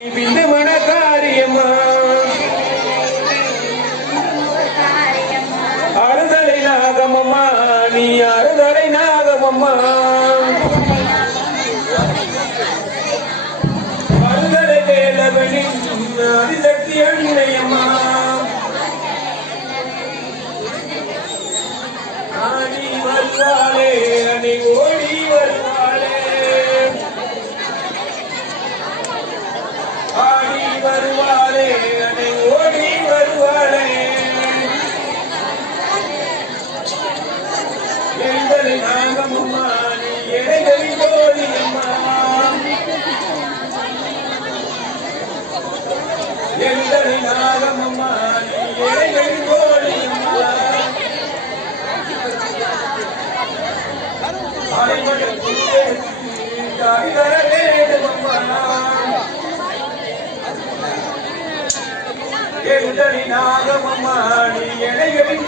பிந்து மன காரியம்மா அறுதலை நாகமம்மா நீ அறுதலை நாகமம்மா அறுதலை வேலவனின் அதிசக்தி அன்னையம்மா ஆடி வருவாளே அணி ஓடி வருவாளே ஆடி வருவாளே அணை ஓடி வருவாளே எங்களை நாகமம்மா நீ எடைகளில் ஓடியம்மா எங்களை நாகமம்மா நீ எடைகளில் ஓடியம்மா அனைவருக்கும் தர வேண்டுமம்மா எங்களை நாகமம்மா நீ எடைகளில்